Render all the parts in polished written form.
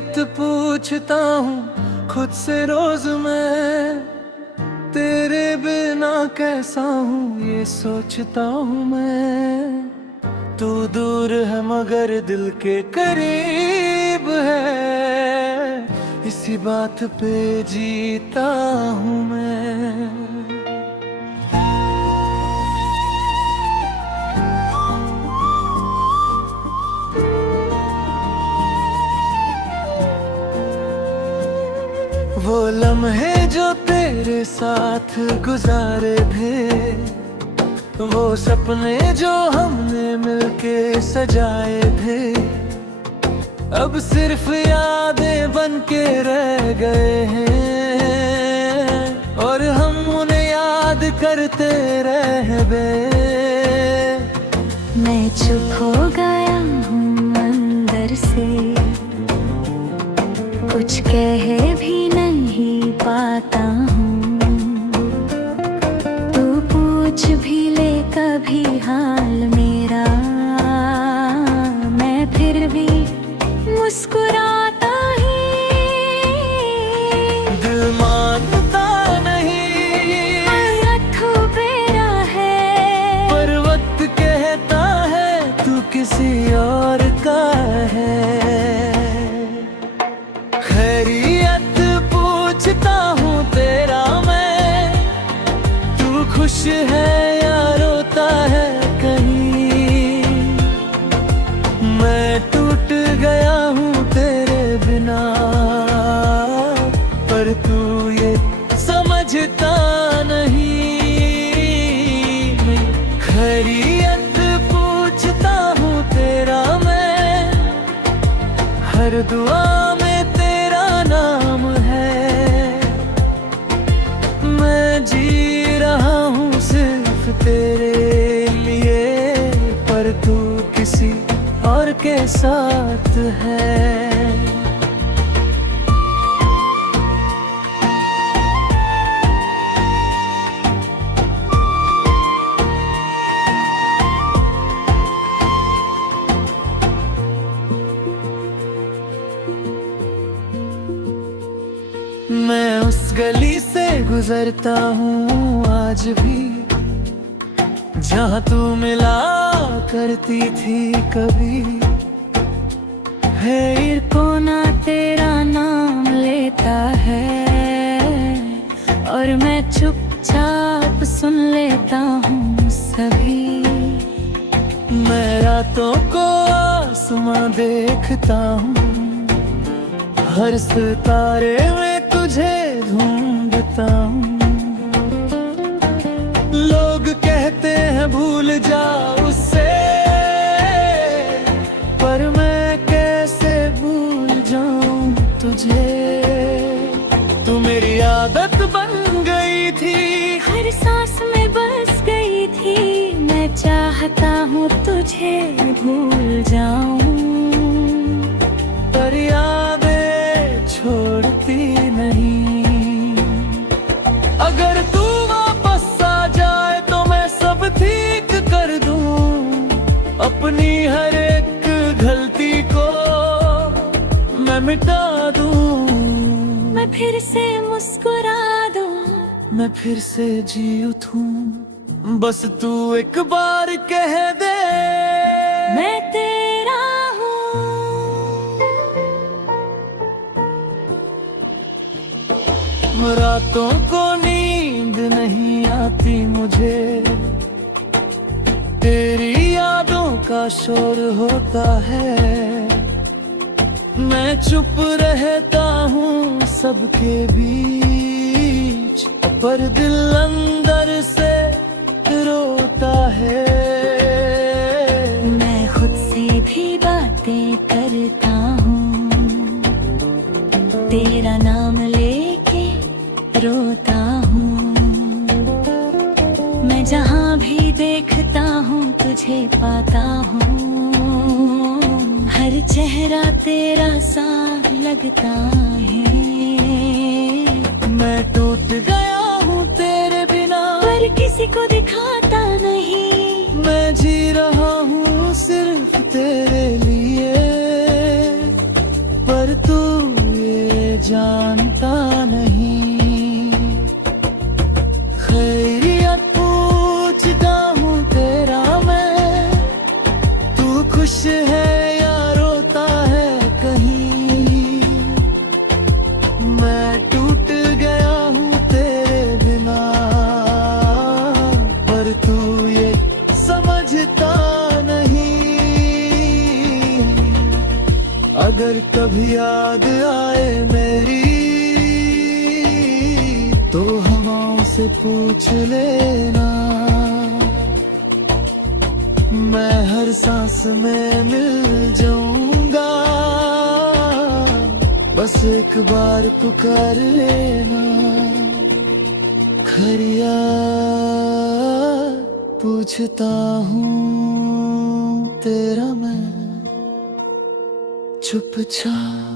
खैरियत पूछता हूँ खुद से रोज मैं, तेरे बिना कैसा हूँ ये सोचता हूँ मैं। तू दूर है मगर दिल के करीब है, इसी बात पे जीता हूँ मैं। वो लम्हे जो तेरे साथ गुजारे थे, वो सपने जो हमने मिलके सजाए थे, अब सिर्फ यादें बन के रह गए हैं, और हम उन्हें याद करते रह गए। मैं चुप हो गया हूँ अंदर से, कुछ कह भी नहीं पाता हूँ। तू पूछ भी ले कभी हाल मेरा, मैं फिर भी मुस्कुराता ही। दिल मानता नहीं, अथू बेरा है, पर वक्त कहता है तू किसी और का है। खैरियत पूछता हूँ तेरा मैं, तू खुश है या रोता है कहीं। मैं टूट गया हूँ तेरे बिना, पर तू ये समझता नहीं। खैरियत पूछता हूँ तेरा मैं, हर दुआ में तेरा नाम है। मैं जी रहा हूँ सिर्फ तेरे लिए, पर तू किसी और के साथ है। मैं उस गली से गुजरता हूँ आज भी, जहाँ तू मिला करती थी कभी। है कोना तेरा नाम लेता है, और मैं चुपचाप सुन लेता हूँ सभी। मैं रातों को आसमां देखता हूँ, हर सितारे में तुझे ढूंढता हूँ। लोग कहते हैं भूल जा उससे, पर मैं कैसे भूल जाऊं तुझे। तू मेरी आदत बन गई थी, हर सांस में बस गई थी। मैं चाहता हूँ तुझे भूल जाऊं, पर यादें छोड़ती नहीं। अगर तू वापस आ जाए तो मैं सब ठीक कर दूं, अपनी हर एक गलती को मैं मिटा दूं। मैं फिर से मुस्कुरा दूं, मैं फिर से जी उठूं, बस तू एक बार कह दे मैं तेरा हूँ। रातों को नींद नहीं आती मुझे, तेरी यादों का शोर होता है। मैं चुप रहता हूँ सबके बीच, पर दिल अंदर से रोता है। मैं खुद से भी बातें करता हूँ, तेरा नाम लेके रोता हूँ। मैं जहाँ भी देखता हूँ तुझे पाता हूँ, हर चेहरा तेरा सा लगता है। मैं टूट गया हूँ तेरे बिना, पर किसी को दिखाता नहीं। मैं जी रहा हूँ सिर्फ तेरे लिए, पर तू जानता नहीं। खैरियत पूछता हूँ तेरा मैं, तू खुश है या रोता है कहीं। मैं टूट गया हूँ तेरे बिना, पर तू ये समझता नहीं। अगर कभी याद आए मेरी, तो हवाओं से पूछ लेना। मैं हर सांस में मिल जाऊंगा, बस एक बार पुकार लेना। खरिया पूछता हूँ तेरा मैं, चुपचाप।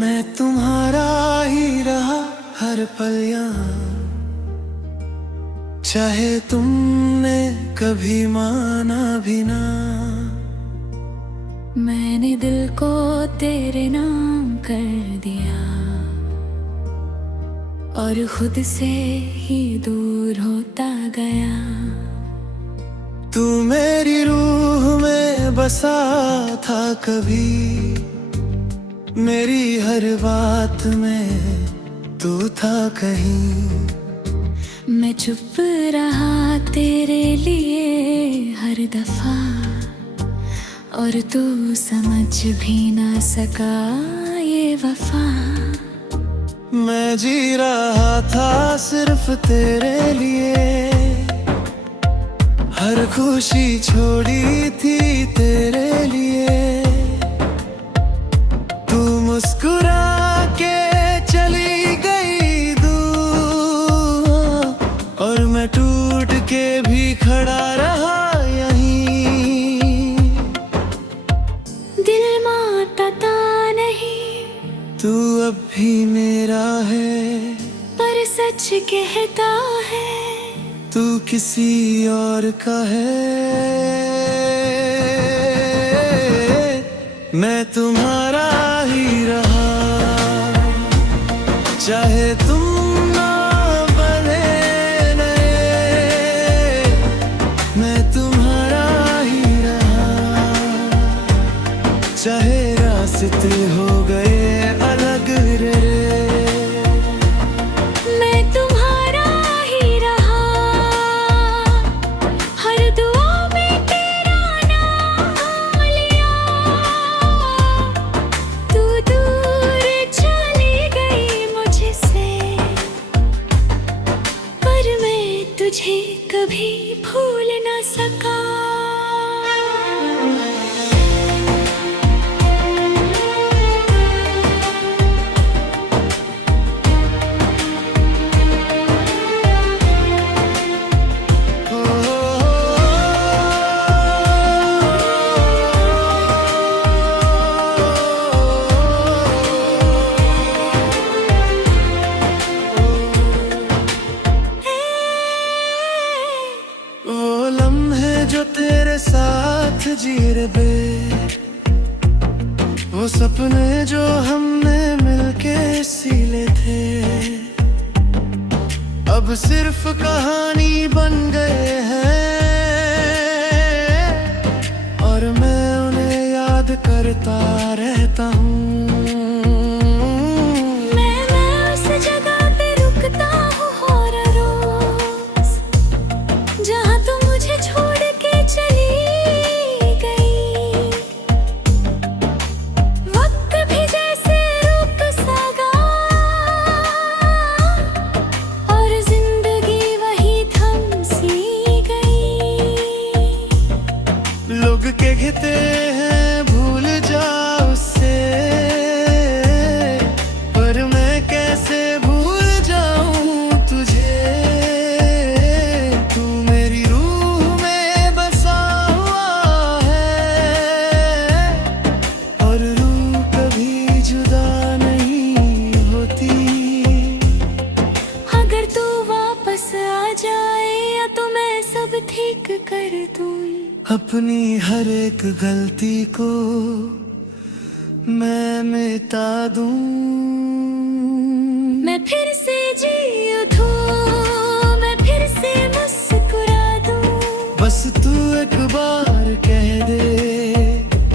मैं तुम्हारा ही रहा हर पल यहाँ, चाहे तुमने कभी माना भी ना। मैंने दिल को तेरे नाम कर दिया, और खुद से ही दूर होता गया। तू मेरी रूह में बसा था कभी, मेरी हर बात में तू था कहीं। मैं चुप रहा तेरे लिए हर दफा, और तू समझ भी ना सका ये वफा। मैं जी रहा था सिर्फ तेरे लिए, हर खुशी छोड़ी थी तेरे लिए। मुस्कुरा के चली गई दूर, और मैं टूट के भी खड़ा रहा यहीं। दिल मानता नहीं तू अब भी मेरा है, पर सच कहता है तू किसी और का है। मैं तुम्हारा ही रहा, चाहे तुम ना बने नए। मैं तुम्हारा ही रहा, चाहे रास्ते हो गए अलग रे। मैं तुम्हारा ही रहा, हर दुआ में तेरा नाम लिया। तू दूर चली गई मुझसे, पर मैं तुझे कभी भूल ना सका। जो तेरे साथ जी बे, वो सपने जो हमने मिलके सीले थे, अब सिर्फ कहानी बन गए हैं। और मैं उन्हें याद करता रहता हूँ। मैं उस जगह पे रुकता हूँ हर रोज, जहाँ तू मुझे छोड़ के चली गई। वक्त भी जैसे रुक सा गया, और जिंदगी वही थम सी गई। लोग के कहते हैं भूल जा उससे, अपनी हर एक गलती को मैं मिटा दूं। मैं फिर से जी उठूं, मैं फिर से मुस्कुरा दूं। बस तू एक बार कह दे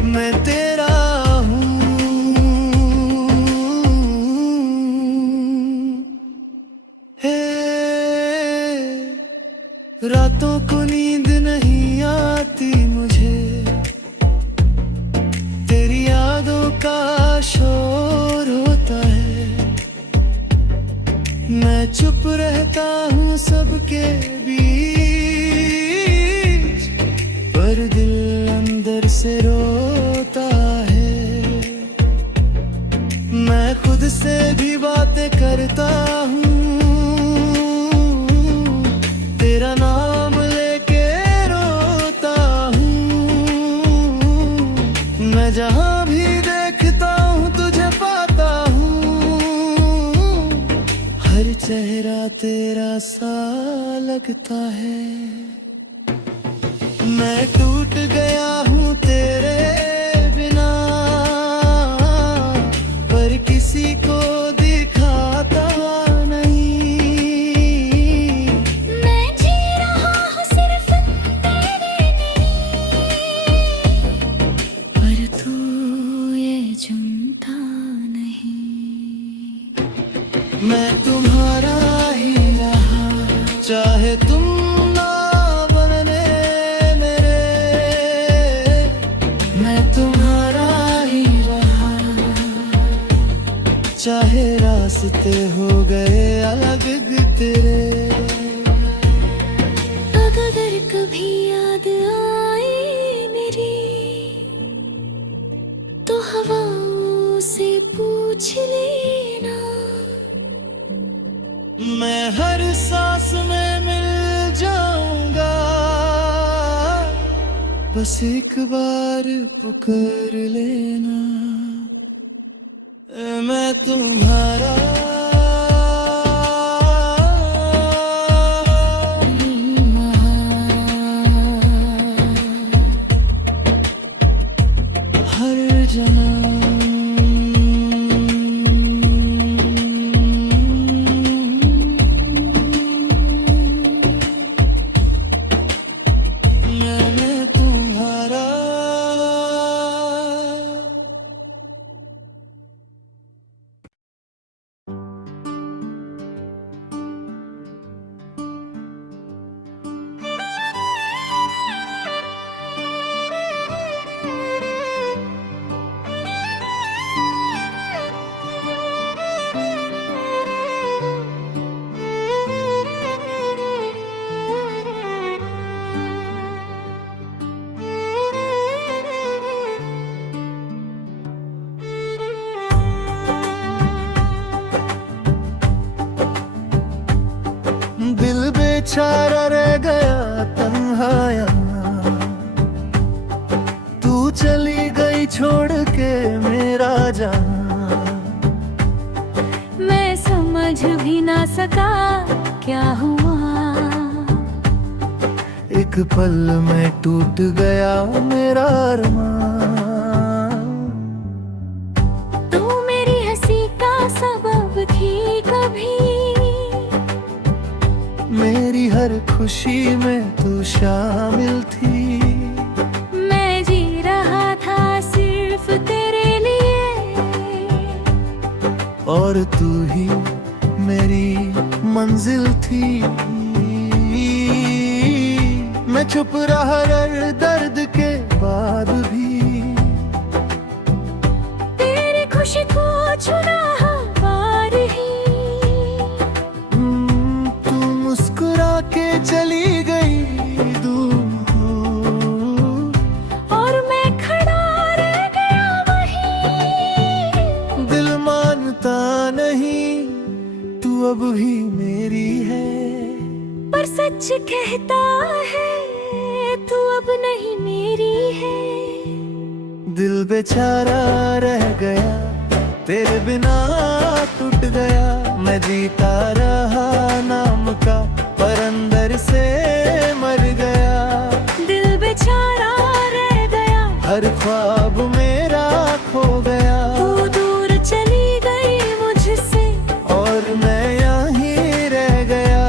मैं तेरा हूँ। हे रातों को नींद नहीं आती मुझे, तेरी यादों का शोर होता है। मैं चुप रहता हूँ सबके बीच, पर दिल अंदर से रोता है। मैं खुद से भी बातें करता हूँ, तेरा नाम लेके रोता हूँ। मैं जहाँ भी देखता हूँ तुझे पाता हूँ, हर चेहरा तेरा सा लगता है। मैं टूट गया हूँ तेरे बिना, पर किसी को दिखाता मैं तुम्हारा ही रहा, चाहे तुम ना बनने मेरे। मैं तुम्हारा ही रहा, चाहे रास्ते हो गए अलग तेरे। अगर कभी याद आई मेरी, तो हवाओं से पूछ लेना। मैं हर सांस में मिल जाऊंगा, बस एक बार पुकार लेना। मैं तुम्हारा हर जन्म। दिल बेचारा रह गया तन्हाया, तू चली गई छोड़ के मेरा जाना। मैं समझ भी ना सका क्या हुआ, एक पल में टूट गया मेरा अरमान। तू मेरी हंसी का सबब थी कभी, मेरी हर खुशी में तू शामिल थी। मैं जी रहा था सिर्फ तेरे लिए, और तू ही मेरी मंजिल थी। मैं चुप रहा हर दर्द के बाद भी, तेरी खुशी को चुना बार ही। तू मुस्कुरा के चली गई दूर, और मैं खड़ा रह गया वहीं। दिल मानता नहीं तू अब भी मेरी है, पर सच कहता है तू अब नहीं मेरी है। दिल बेचारा रह गया तेरे बिना टूट गया। मैं जीता रहा नाम का पर अंदर से मर गया। दिल बेचारा हर ख्वाब मेरा खो गया। तू दूर चली गई मुझसे और मैं यहीं रह गया।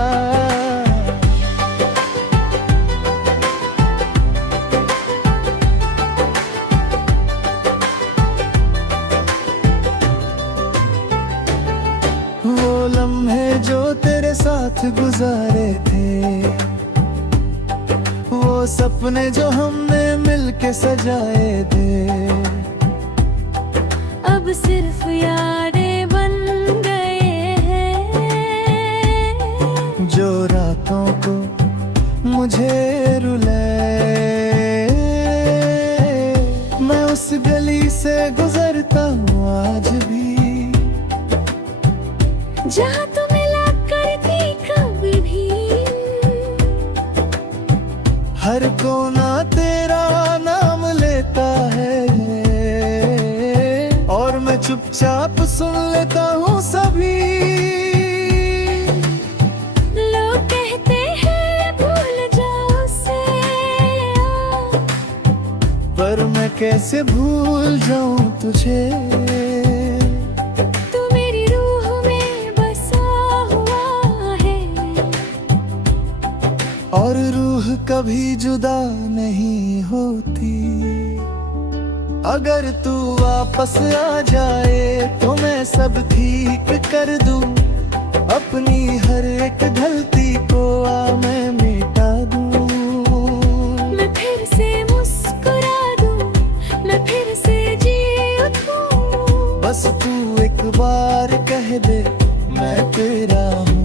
वो लम्हे जो तेरे साथ गुजारे थे, वो सपने जो हमने मिलके सजाए थे, अब सिर्फ यादें बन गए हैं। जो रातों को मुझे रुलाए। मैं उस गली से गुजरता हूँ आज भी, जहाँ तू मिला करती कभी भी। हर कोना तेरा नाम लेता है, और मैं चुपचाप सुन लेता हूँ सभी। लोग कहते हैं भूल जाओ उसे, पर मैं कैसे भूल जाऊं तुझे। तू मेरी रूह में बसा हुआ है, और रूह कभी जुदा नहीं होती। अगर तू वापस आ जाए तो मैं सब ठीक कर दूं, अपनी हर एक गलती को मैं मिटा दूं। मैं फिर से मुस्कुरा दूं, मैं फिर से जी उठूं। बस तू एक बार कह दे मैं तेरा हूँ।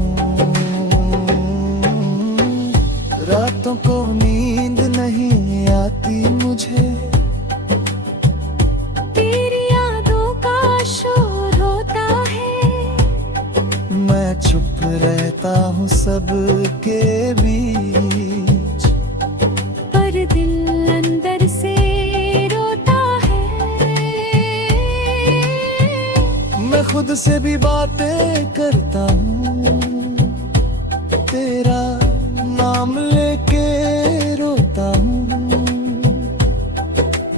रातों को नींद नहीं आती मुझे, तेरी यादों का शोर होता है। मैं चुप रहता हूँ सबके बीच, पर दिल अंदर से रोता है। मैं खुद से भी बातें करता हूँ, तेरा नाम लेके रोता हूँ।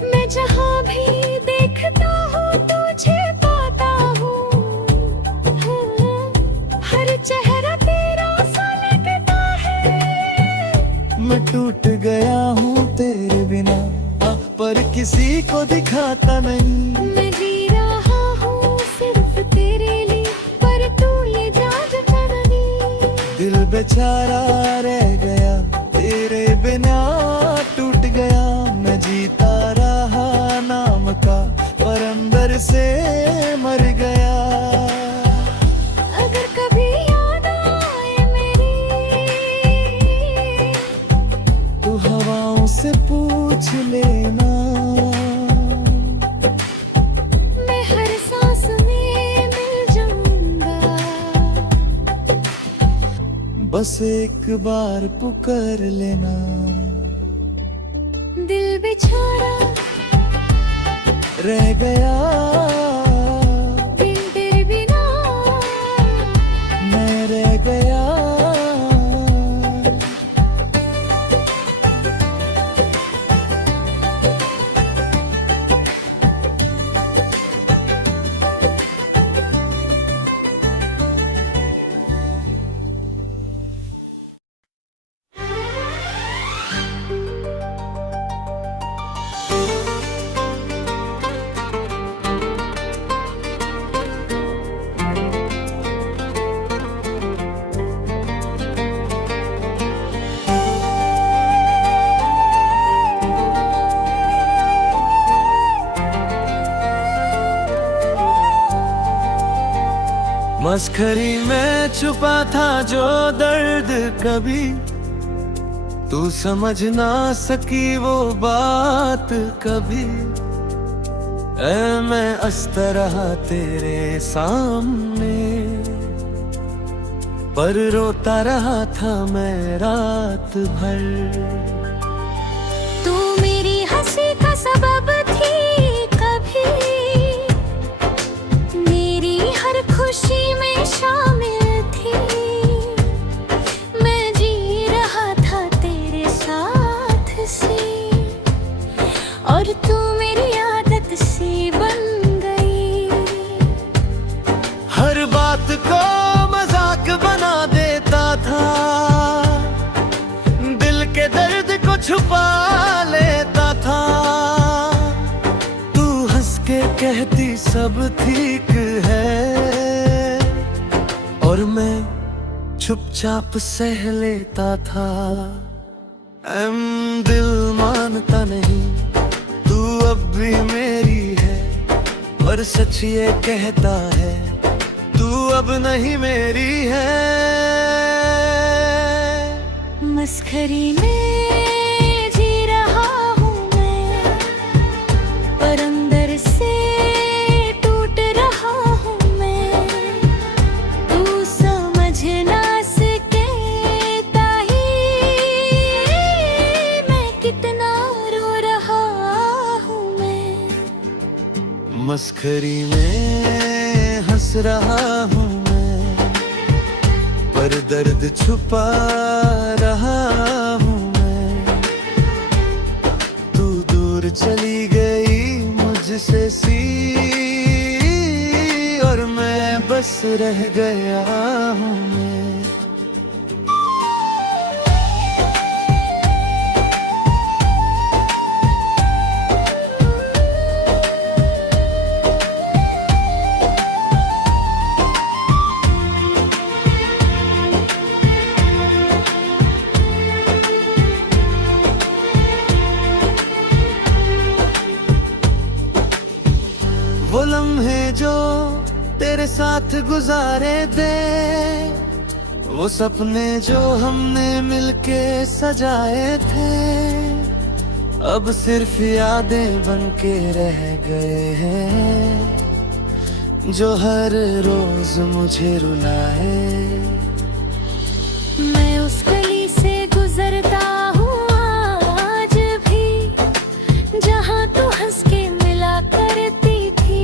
मैं जहाँ भी देखता हूँ तुझे पाता हूँ। हर चेहरा तेरा सा लगता है। मैं टूट गया हूँ तेरे बिना, पर किसी को दिखाता नहीं। मैं जी रहा हूँ सिर्फ तेरे लिए, पर तू ये जान नहीं। दिल बेचारा रह गया तेरे बिना, टूट गया। मैं जीता रहा नाम का, पर अंदर से मर गया। अगर कभी याद आए मेरी, तू हवाओं से पूछ लेना, मैं हर सांस में मिल जाऊंगा। बस एक बार पुकार लेना। दिल बेचारा रह गया बिन तेरे बिना, मैं रह गया। मस्खरी में छुपा था जो दर्द कभी, तू समझ ना सकी वो बात कभी। ऐ मैं हंसता रहा तेरे सामने, पर रोता रहा था मैं रात भर। तू मेरी हंसी का सबब थी कभी, मेरी हर खुशी में शामिल थी। मैं जी रहा था तेरे साथ से, और तू सब ठीक है, और मैं चुपचाप सह लेता था। दिल मानता नहीं तू अब भी मेरी है, पर सच ये कहता है तू अब नहीं मेरी है। मस्खरी में जी रहा हूँ मैं, पर अंदर से टूट रहा हूँ मैं। तू समझ ना सके ताही मैं कितना रो रहा हूँ मैं। मस्खरी में हंस रहा हूँ मैं, पर दर्द छुपा रहा हूँ मैं। तू दूर चली गई मुझसे सी, और मैं बस रह गया हूँ मैं। वो लम्हे जो तेरे साथ गुजारे थे, वो सपने जो हमने मिलके सजाए थे, अब सिर्फ यादें बनके रह गए हैं, जो हर रोज मुझे रुलाए। मैं उस गली से गुजरता हूँ आज भी, जहाँ तू हंस के मिला करती थी।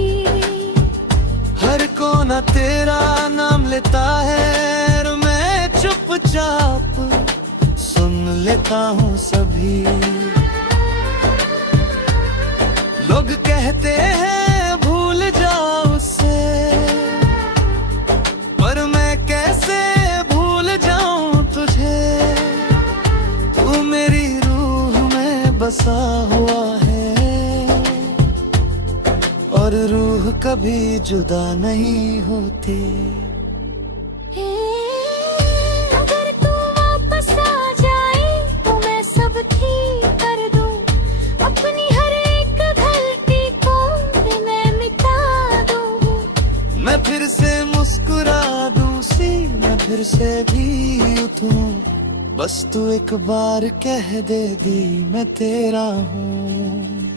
हर कोना तेरा नाम लेता है, और मैं चुपचाप सुन लेता हूँ सभी। लोग कहते हैं भूल जाओ उसे, पर मैं कैसे भूल जाऊं तुझे। तू मेरी रूह में बसा हुआ है, और रूह कभी जुदा नहीं होती। अगर तू वापस आ जाए तो मैं सब ठीक कर दूं, अपनी हर एक गलती को भी मैं मिटा दूं। मैं फिर से मुस्कुरा दूं सी, मैं फिर से भी उठूं, बस तू एक बार कह देगी मैं तेरा हूँ।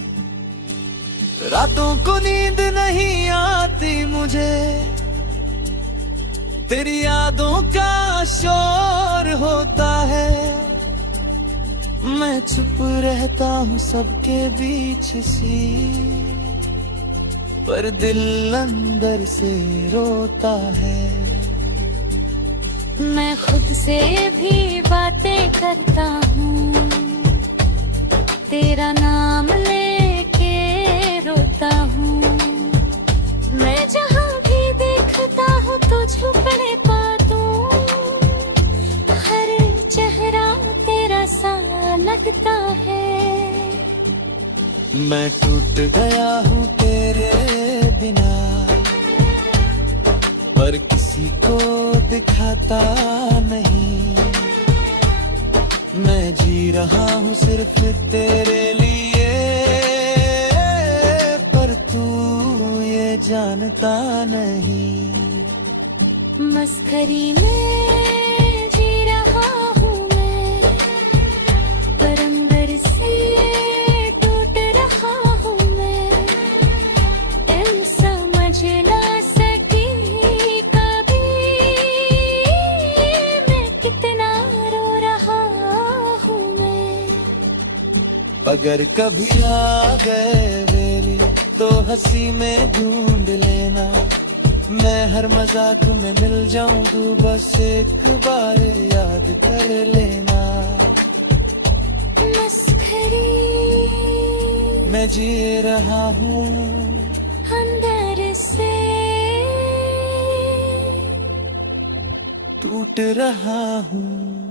रातों को नींद नहीं आती मुझे, तेरी यादों का शोर होता है। मैं चुप रहता हूँ सबके बीच सी, पर दिल अंदर से रोता है। मैं खुद से भी बातें करता हूँ, तेरा नाम लेके रोता हूँ। मैं जहाँ भी देखता हूँ तो झुकने पातूं, हर चेहरा तेरा सा लगता है। मैं टूट गया हूँ तेरे बिना, पर किसी को दिखाता नहीं। मैं जी रहा हूँ सिर्फ तेरे लिए, पर तू ये जानता नहीं। मस्खरी में जी रहा हूँ मैं, पर अंदर से टूट रहा हूँ मैं। दिल समझ ना सकी कभी मैं कितना रो रहा हूँ मैं। अगर कभी आ गए मेरी तो हंसी में ढूंढ लेना, मैं हर मजाक में मिल जाऊं, तू बस एक बार याद कर लेना। मस्खरी मैं जी रहा हूँ अंदर से टूट रहा हूँ।